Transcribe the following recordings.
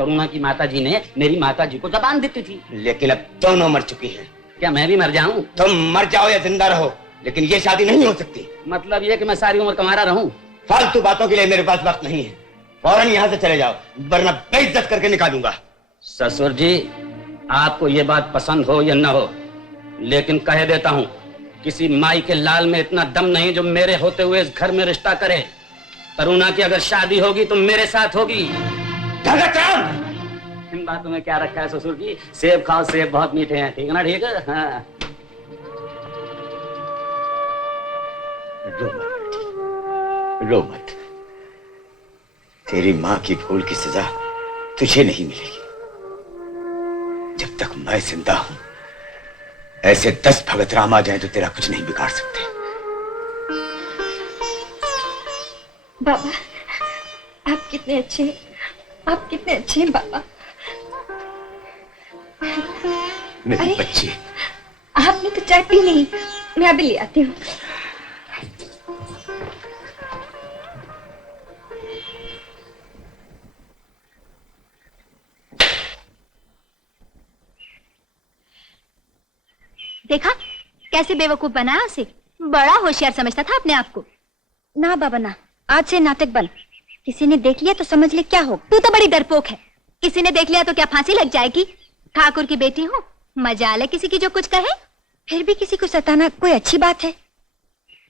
करुणा की माताजी ने मेरी माताजी को जबान देती थी। लेकिन अब दोनों मर चुकी हैं। क्या मैं भी मर जाऊं? तुम मर जाओ या जिंदा रहो, लेकिन ये शादी नहीं हो सकती। मतलब ये कि मैं सारी उम्र कमारा रहूं? फालतू बातों के लिए मेरे पास वक्त नहीं है। फौरन यहाँ से चले जाओ, वरना बेइज्जत करके निकालूंगा। ससुर जी, आपको ये बात पसंद हो या न हो, लेकिन कह देता हूँ, किसी माई के लाल में इतना दम नहीं जो मेरे होते हुए इस घर में रिश्ता करे। करुणा की अगर शादी होगी तो मेरे साथ होगी। इन बातों में क्या रखा है ससुर जी? सेब खाओ, सेब बहुत मीठे हैं, ठीक है ना? ठीक है, हाँ। रो मत। तेरी माँ की भूल की सजा तुझे नहीं मिलेगी। जब तक मैं जिंदा हूं, ऐसे 10 भगत राम आ जाए तो तेरा कुछ नहीं बिगाड़ सकते। बाबा, आप कितने अच्छे हैं, आप कितने अच्छे हैं बाबा। मेरी बच्ची, आपने तो चाय पी नहीं, मैं अभी ले आती हूँ। देखा कैसे बेवकूफ बनाया उसे। बड़ा होशियार समझता था अपने आप को। ना बाबा ना, आज से नाटक बंद। किसी ने देख लिया तो समझ ले क्या हो। तू तो बड़ी डरपोक है। किसी ने देख लिया तो क्या फांसी लग जाएगी? ठाकुर की बेटी हो, मजाल है किसी की जो कुछ कहे। फिर भी किसी को सताना कोई अच्छी बात है?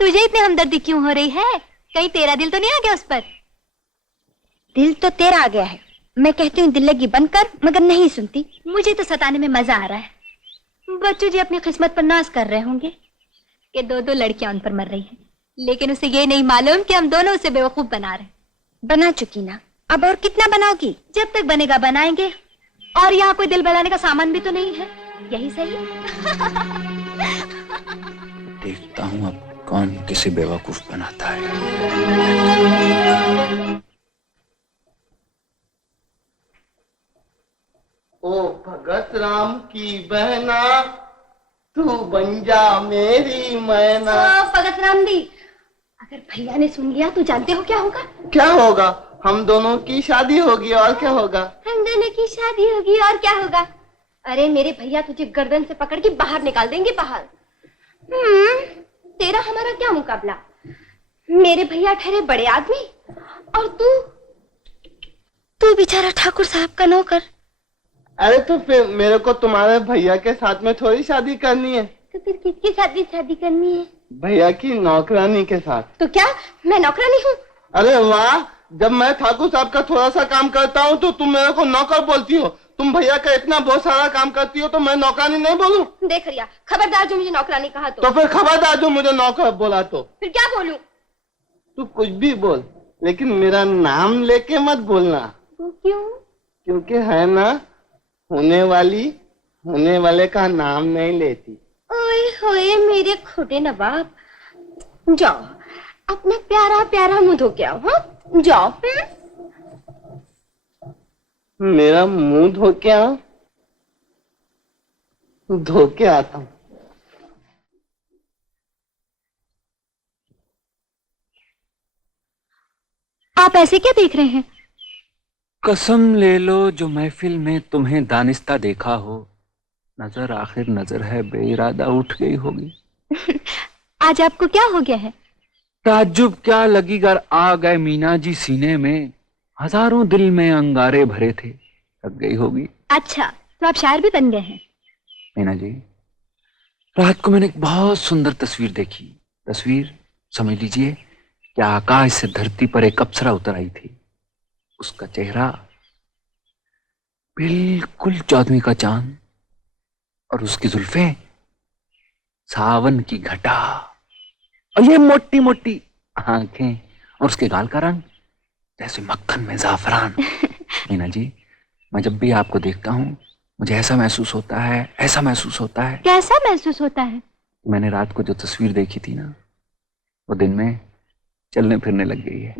तुझे इतनी हमदर्दी क्यों हो रही है? कहीं तेरा दिल तो नहीं आ गया उस पर? दिल तो तेरा आ गया है। मैं कहती हूँ दिल लगी बंद कर, मगर नहीं सुनती। मुझे तो सताने में मजा आ रहा है। बच्चू जी अपनी किस्मत पर नाज कर रहे होंगे कि 2-2 लड़कियां उन पर मर रही हैं, लेकिन उसे ये नहीं मालूम कि हम दोनों उसे बेवकूफ बना रहे। बना चुकी ना, अब और कितना बनाओगी? जब तक बनेगा बनाएंगे। और यहाँ कोई दिल बनाने का सामान भी तो नहीं है, यही सही। देखता हूँ अब कौन किसे बेवकूफ बनाता है। ओ भगत राम की बहना, तू बन जा मेरी मैना। भगत राम दी, अगर भैया ने सुन लिया तो जानते हो क्या होगा? क्या होगा? हम दोनों की शादी होगी, और क्या होगा? हम दोनों की शादी होगी, और क्या होगा? अरे मेरे भैया तुझे गर्दन से पकड़ के बाहर निकाल देंगे, बाहर। तेरा हमारा क्या मुकाबला? मेरे भैया ठहरे बड़े आदमी, और तू बेचारा ठाकुर साहब का नौकर। अरे तो फिर मेरे को तुम्हारे भैया के साथ में थोड़ी शादी करनी है। तो फिर किसके साथ शादी करनी है? भैया की नौकरानी के साथ। तो क्या मैं नौकरानी हूँ? अरे वाह, जब मैं ठाकुर साहब का थोड़ा सा काम करता हूँ तो तुम मेरे को नौकर बोलती हो। तुम भैया का इतना बहुत सारा काम करती हो तो मैं नौकरानी नहीं बोलूं? देख रिया, खबरदार जो मुझे नौकरानी कहा तो फिर खबरदार जो मुझे नौकर बोला तो फिर क्या बोलूं? तू कुछ भी बोल, लेकिन मेरा नाम लेके मत बोलना। वो क्यों? क्योंकि है ना, होने वाले का नाम नहीं लेती। ओए होए मेरे खोटे नवाब, जाओ अपना प्यारा प्यारा मुंह धो के आओ। हाँ जाओ। मेरा मुंह धो के आओ? धो के आता हूँ। आप ऐसे क्या देख रहे हैं? कसम ले लो जो महफिल में तुम्हें दानिस्ता देखा हो, नजर आखिर नजर है बेइरादा उठ गई होगी। आज आपको क्या हो गया है? ताज्जुब क्या लगी गर आ गए मीना जी सीने में, हजारों दिल में अंगारे भरे थे, थक गई होगी। अच्छा तो आप शायर भी बन गए हैं? मीना जी, रात को मैंने एक बहुत सुंदर तस्वीर देखी। तस्वीर समझ लीजिए कि आकाश से धरती पर एक अप्सरा उतर आई थी। उसका चेहरा बिल्कुल 14वीं का चांद, और उसकी जुल्फें सावन की घटा, और ये मोटी मोटी आंखें, और उसके गाल का रंग जैसे मक्खन में जाफरान। मीना जी, मैं जब भी आपको देखता हूँ मुझे ऐसा महसूस होता है, ऐसा महसूस होता है। कैसा महसूस होता है? मैंने रात को जो तस्वीर देखी थी ना, वो दिन में चलने फिरने लग गई है।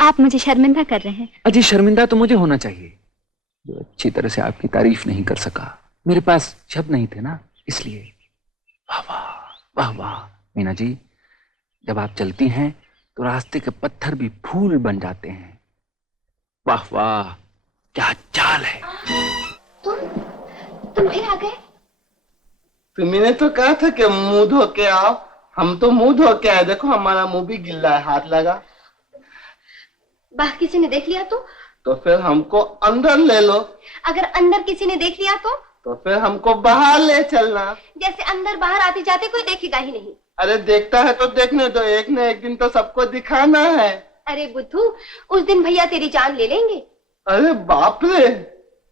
आप मुझे शर्मिंदा कर रहे हैं। अजी शर्मिंदा तो मुझे होना चाहिए जो अच्छी तरह से आपकी तारीफ नहीं कर सका। मेरे पास शब्द नहीं थे ना, इसलिए। वाह वाह वाह वाह। मीना जी, जब आप चलती हैं तो रास्ते के पत्थर भी फूल बन जाते हैं। वाह वाह। क्या चाल है। तुम फिर आ गए। तुमने तो कहा था कि मुंह धो के आओ, हम तो मुंह धो के आए। देखो हमारा मुंह भी गिल्ला है, हाथ लगा। बाहर किसी ने देख लिया तो फिर हमको अंदर ले लो। अगर अंदर किसी ने देख लिया तो फिर हमको बाहर ले चलना। जैसे अंदर बाहर आते जाते कोई देखेगा ही नहीं। अरे देखता है तो देखने दो, एक न एक दिन तो सबको दिखाना है। अरे बुद्धू, उस दिन भैया तेरी जान ले लेंगे। अरे बाप रे।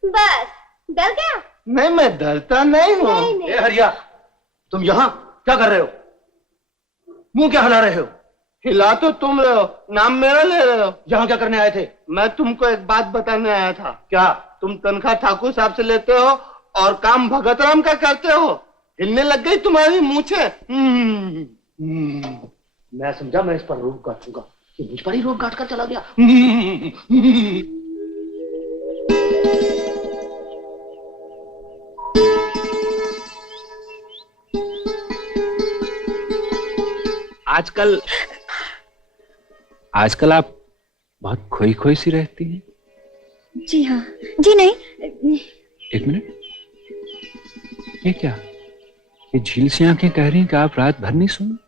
बस डर गया? नहीं, मैं डरता नहीं हूँ। ए हरिया, तुम यहाँ क्या कर रहे हो? मुंह क्या हिला रहे हो? हिला तो तुम रहे हो, नाम मेरा ले रहे हो। यहाँ क्या करने आए थे? मैं तुमको एक बात बताने आया था। क्या? तुम तनख्वाह ठाकुर साहब से लेते हो और काम भगत राम का करते हो। हिलने लग गई तुम्हारी मूछे। मैं समझा मैं इस पर रोक काटूंगा, ये मुझ पर ही रोक काट कर चला गया। आजकल आप बहुत खोई खोई सी रहती हैं। जी हाँ। जी नहीं। एक मिनट, ये क्या? ये झील सी आंखें कह रही हैं कि आप रात भर नहीं सोई।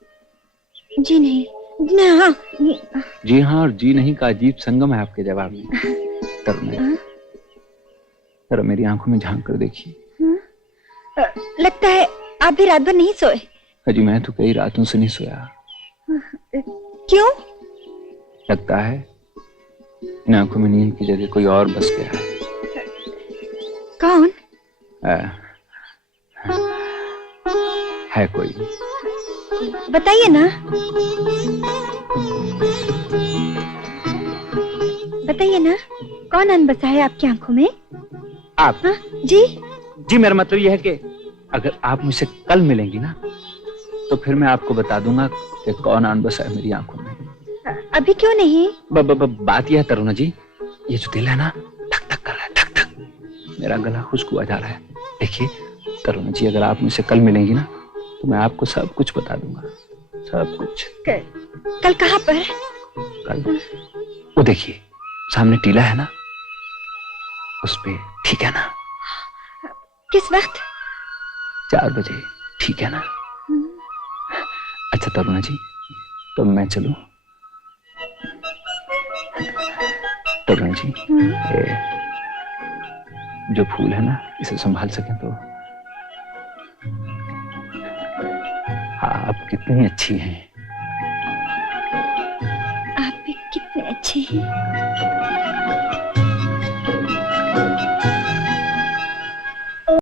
जी नहीं। हाँ। जी हाँ और जी नहीं का अजीब संगम है आपके जवाब में। जरा मेरी आंखों में झांक कर देखिए। लगता है आप भी रात भर नहीं सोए। अजी मैं तो कई रातों से नहीं सोया। क्यों? लगता है इन आंखों में नींद की जगह कोई और बस गया है। कौन? है कोई। बताइए ना। बताइए ना, कौन अन बसा है आपकी आंखों में? आप? हाँ? जी जी मेरा मतलब यह है कि अगर आप मुझसे कल मिलेंगी ना तो फिर मैं आपको बता दूंगा कि कौन आन बसा है मेरी आंखों में। अभी क्यों नहीं? बात यह है तरुणा जी, ये जो दिल है ना धक धक कर रहा है, धक धक। मेरा गला खुश्क हुआ जा रहा है। देखिए तरुणा जी, अगर आप मुझसे कल मिलेंगी ना तो मैं आपको सब कुछ बता दूंगा, सब कुछ। कल कहाँ पर? कल वो देखिए सामने टीला है ना, उस पे, ठीक है ना? किस वक्त? 4 बजे, ठीक है ना? अच्छा तरुणा जी, तो मैं चलूं? तरुणा जी, जो फूल है ना इसे संभाल सकें तो। आप कितनी अच्छी हैं। आप भी कितने अच्छे हैं।